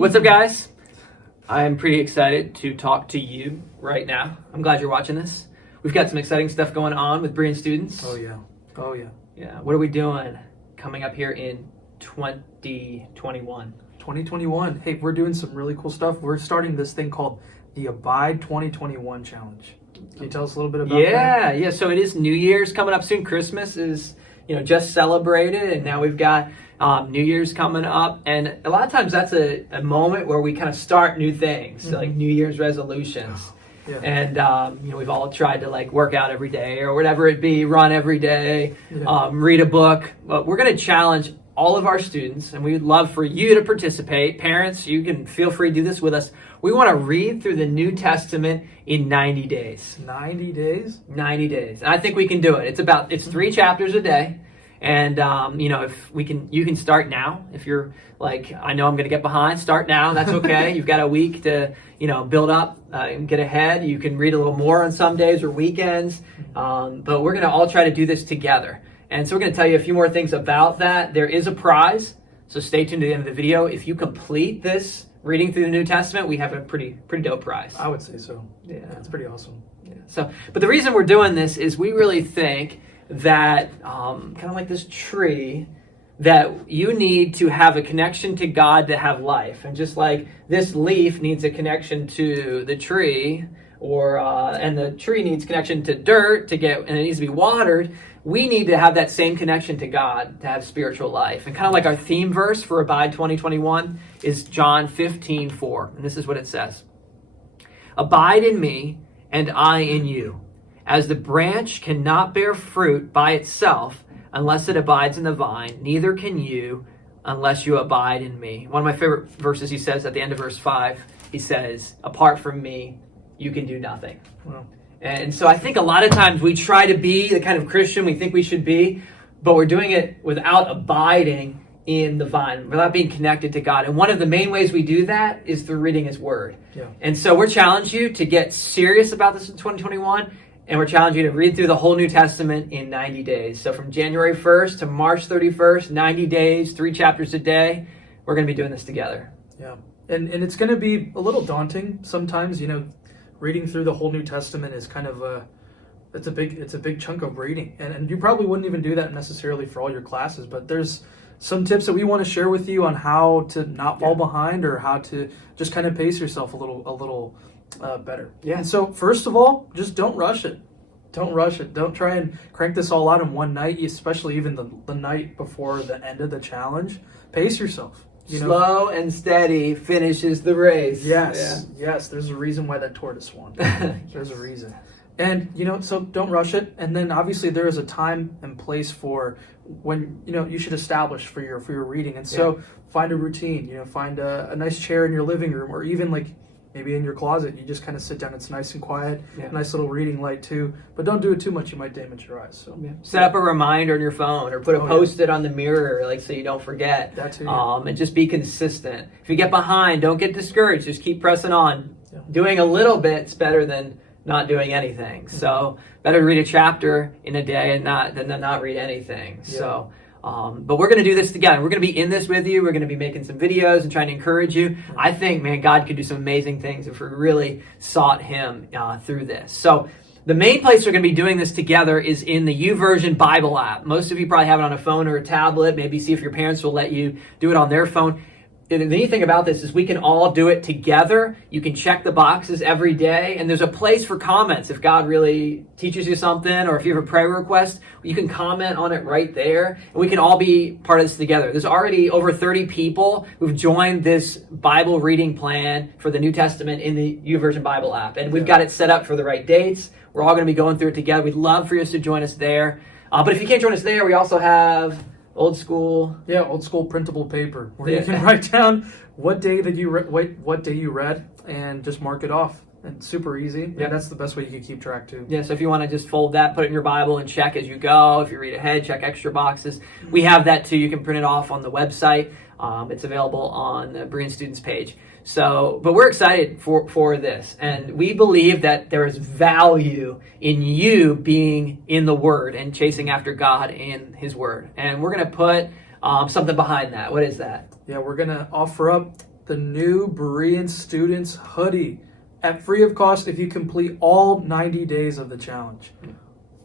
What's up, guys? I'm pretty excited to talk to you right now. I'm glad you're watching this. We've got some exciting stuff going on with Berean students. Oh yeah. Yeah, what are we doing coming up here in 2021? 2021. Hey, we're doing some really cool stuff. We're starting this thing called the Abide 2021 Challenge. Can you tell us a little bit about that? Yeah. So it is New Year's coming up soon. Christmas is, just celebrated, and now we've got New Year's coming up. And a lot of times that's a moment where we kind of start new things, like New Year's resolutions. Yeah. And, we've all tried to work out every day or whatever it be, run every day, read a book. But we're going to challenge all of our students, and we'd love for you to participate. Parents, you can feel free to do this with us. We want to read through the New Testament in 90 days. 90 days? 90 days. And I think we can do it. It's 3 chapters a day. And, if you can start now. If you're like, I know I'm going to get behind, start now. That's okay. You've got a week to, build up and get ahead. You can read a little more on some days or weekends. But we're going to all try to do this together. And so we're going to tell you a few more things about that. There is a prize. So stay tuned to the end of the video. If you complete this reading through the New Testament, we have a pretty dope prize. I would say so. Yeah. It's pretty awesome. Yeah. But the reason we're doing this is we really think that kind of like this tree, that you need to have a connection to God to have life. And just like this leaf needs a connection to the tree, and the tree needs connection to dirt and it needs to be watered, we need to have that same connection to God to have spiritual life. And kind of like our theme verse for Abide 2021 is John 15:4. And this is what it says. Abide in me and I in you. As the branch cannot bear fruit by itself unless it abides in the vine, neither can you unless you abide in me. One of my favorite verses, he says at the end of verse 5, he says, apart from me, you can do nothing. Wow. And so I think a lot of times we try to be the kind of Christian we think we should be, but we're doing it without abiding in the vine, without being connected to God. And one of the main ways we do that is through reading his word. Yeah. And so we're challenging you to get serious about this in 2021. And we're challenging you to read through the whole New Testament in 90 days. So from January 1st to March 31st, 90 days, 3 chapters a day, we're going to be doing this together. Yeah. And it's going to be a little daunting sometimes. Reading through the whole New Testament is kind of it's a big chunk of reading. And you probably wouldn't even do that necessarily for all your classes, but there's some tips that we want to share with you on how to not fall behind, or how to just kind of pace yourself a little better. Yeah. And so first of all, just don't rush it. Don't rush it. Don't try and crank this all out in one night, especially even the night before the end of the challenge. Pace yourself. Slow and steady finishes the race. Yes. There's a reason why that tortoise won. There's a reason. And, so don't rush it. And then obviously there is a time and place for when, you should establish for your reading. And so find a routine, find a nice chair in your living room, or even maybe in your closet. You just kind of sit down. It's nice and quiet. Nice little reading light too. But don't do it too much. You might damage your eyes. So set up a reminder on your phone, or put a Post-it on the mirror, so you don't forget. That too. And just be consistent. If you get behind, don't get discouraged. Just keep pressing on. Yeah. Doing a little bit's better than not doing anything. So better to read a chapter in a day than not read anything. Yeah. So. But we're going to do this together. We're going to be in this with you. We're going to be making some videos and trying to encourage you. I think, man, God could do some amazing things if we really sought him through this. So the main place we're going to be doing this together is in the YouVersion Bible app. Most of you probably have it on a phone or a tablet. Maybe see if your parents will let you do it on their phone. The neat thing about this is we can all do it together. You can check the boxes every day, and there's a place for comments. If God really teaches you something, or if you have a prayer request, you can comment on it right there, and we can all be part of this together. There's already over 30 people who've joined this Bible reading plan for the New Testament in the YouVersion Bible app, and we've got it set up for the right dates. We're all going to be going through it together. We'd love for you to join us there. But if you can't join us there, we also have old school printable paper where you can write down what day you read and just mark it off. And super easy. Yeah, that's the best way you can keep track too. Yeah, so if you want to just fold that, put it in your Bible and check as you go. If you read ahead, check extra boxes. We have that too. You can print it off on the website. It's available on the Berean Students page. So, but we're excited for this, and we believe that there is value in you being in the Word and chasing after God in His Word. And we're going to put something behind that. What is that? Yeah, we're going to offer up the new Berean Students hoodie at free of cost if you complete all 90 days of the challenge.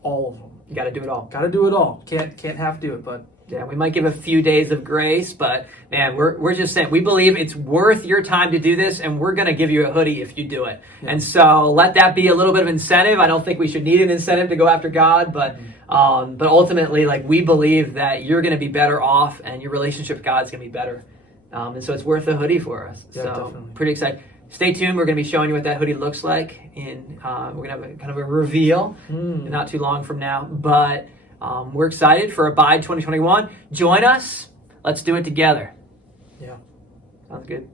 All of them. You got to do it all. Got to do it all. Can't half do it, but yeah, we might give a few days of grace, but man, we're just saying we believe it's worth your time to do this, and we're going to give you a hoodie if you do it. Yeah. And so let that be a little bit of incentive. I don't think we should need an incentive to go after God, but ultimately, like, we believe that you're going to be better off, and your relationship with God's going to be better. And so it's worth a hoodie for us. Yeah, so definitely. Pretty excited. Stay tuned. We're going to be showing you what that hoodie looks like. We're going to have a kind of a reveal not too long from now, but. We're excited for Abide 2021. Join us. Let's do it together. Yeah. Sounds good.